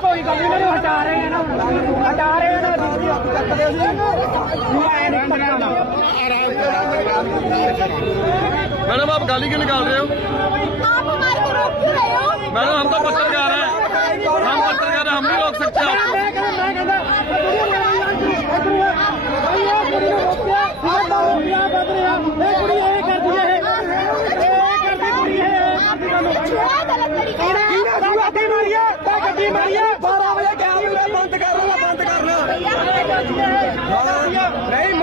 कोई गल नहीं हटा रहे हैं? ना हटा रहे हैं? ना मैडम आप गाली क्यों निकाल रहे हो मैडम हम तो पत्थर जा रहे हैं हम पत्थर जा रहे हैं? हम नहीं रोक सकते आप बारह बजे क्या बंद करना बंद करना हाँ। नहीं